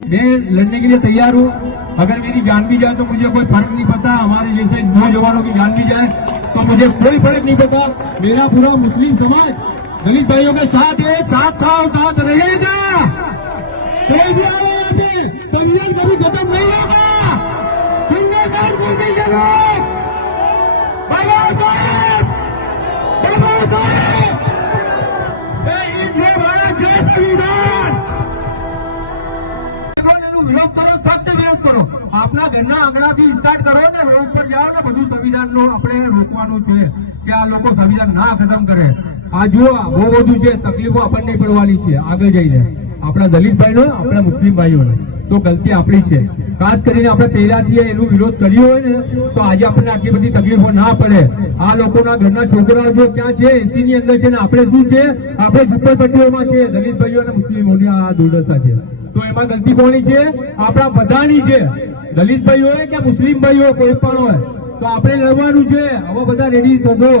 मैं लड़ने के लिए तैयार हूँ। अगर मेरी जान भी जाए तो मुझे कोई फर्क नहीं पड़ता। हमारे जैसे नौजवानों की जान भी जाए तो मुझे कोई फर्क नहीं पड़ता। मेरा पूरा मुस्लिम समाज दलित भाइयों के साथ है, साथ था और साथ रहेगा। कोई भी आए यहाँ पे तबीयत कभी खत्म नहीं होगा। सिंगापुर को नहीं जगह बाबा साहब, बाबा साहब, जय भारत, जय संविधान। વિરોધ કરો, સખ્ત વિરોધ કરો. આપના ઘરના આંગણાથી સ્ટાર્ટ કરો ને રોડ પર જાઓ ને બધું સંવિધાનનું આપણે રોકવાનું છે કે આ લોકો સંવિધાન ના ખતમ કરે. આ જુઓ બહુ બધું છે, તકલીફો આપણને પડવાની છે આગળ જઈને. આપણા દલિત ભાઈનો, આપણા મુસ્લિમ ભાઈઓને તો ગલતી આપણી છે. ખાસ કરીને આપણે પહેલાથી એનો વિરોધ કર્યો હોય ને તો આજે આપણને આટલી બધી તકલીફો ના પડે. આ લોકોના ઘરના છોકરાઓ જો ક્યાં છે, એસી ની અંદર છે ને આપણે શું છે, આપણે ઝુંપડપટ્ટીઓમાં છે. દલિત ભાઈઓ અને મુસ્લિમોની આ દુર્દશા છે. તો એમાં ગલતી કોની છે? આપણા બધાની છે. દલિત ભાઈ હોય કે મુસ્લિમ ભાઈ હોય, કોઈ પણ હોય તો આપણે લડવાનું છે. હવે બધા રેડી થશો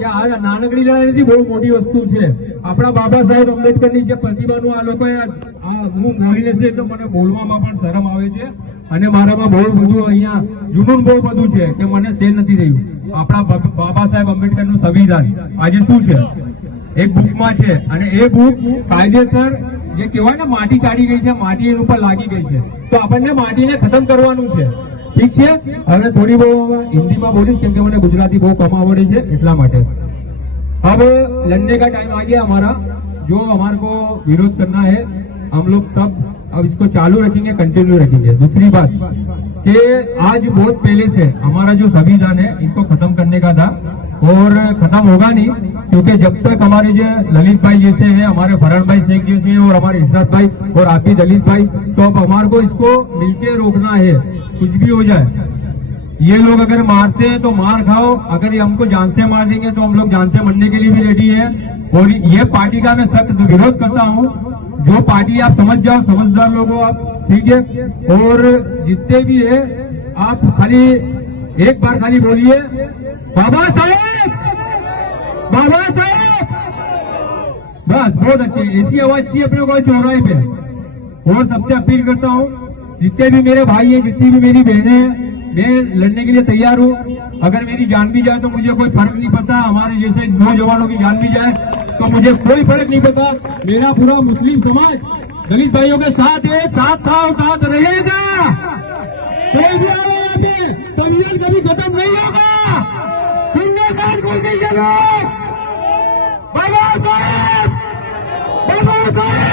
કે આ નાનકડી લડાઈ નથી, બહુ મોટી વસ્તુ છે. આપણા બાબા સાહેબ આંબેડકરની જે પ્રતિભાનું આ લોકોએ હું બોલીને છે તો મને બોલવામાં પણ શરમ આવે છે અને મારામાં બહુ બધું અહીંયા જુનૂન બહુ બધું છે કે મને સહન નથી થયું. આપણા બાબા સાહેબ આંબેડકરનું સંવિધાન આજે શું છે? એક બુકમાં છે અને એ બુક કાયદેસર જે કહેવાય ને માટી ચાડી ગઈ છે, માટી એની ઉપર લાગી ગઈ છે, તો આપણને માટીને ખતમ કરવાનું છે. ઠીક છે, હવે થોડી બહુ હિન્દીમાં બોલીશ કેમ કે મને ગુજરાતી બહુ કમ આવડે છે એટલા માટે. अब लड़ने का टाइम आ गया हमारा. जो हमारे को विरोध करना है हम लोग सब अब इसको चालू रखेंगे, कंटिन्यू रखेंगे. दूसरी बात कि आज बहुत पहले से हमारा जो संविधान है इनको खत्म करने का था और खत्म होगा नहीं, क्योंकि जब तक हमारे जो ललित भाई जैसे हैं, हमारे फरहान भाई शेख जैसे हैं और हमारे इशरत भाई और आप भी दलित भाई, तो अब हमारे को इसको मिलके रोकना है. कुछ भी हो जाए, ये लोग अगर मारते हैं तो मार खाओ, अगर ये हमको जान से मार देंगे तो हम लोग जान से मरने के लिए भी रेडी है. और ये पार्टी का मैं सख्त विरोध करता हूँ. जो पार्टी आप समझ जाओ, समझदार लोग हो आप, ठीक है. और जितने भी है आप खाली एक बार खाली बोलिए बाबा साहेब, बाबा साहेब, बस बहुत अच्छे. ऐसी आवाज चाहिए अपने को चौराहे पे. और सबसे अपील करता हूँ, जितने भी मेरे भाई हैं, जितनी भी मेरी बहनें हैं, मैं लड़ने के लिए तैयार हूँ. अगर मेरी जान भी जाए तो मुझे कोई फर्क नहीं पड़ता. हमारे जैसे नौजवानों की जान भी जाए तो मुझे कोई फर्क नहीं पड़ता. मेरा पूरा मुस्लिम समाज दलित भाइयों के साथ है, साथ था और साथ रहेगा. कोई भी आए यहाँ पे तबीयत कभी खत्म नहीं होगा. सिंगापुर को नहीं जगह बाबा साहब, बाबा साहब.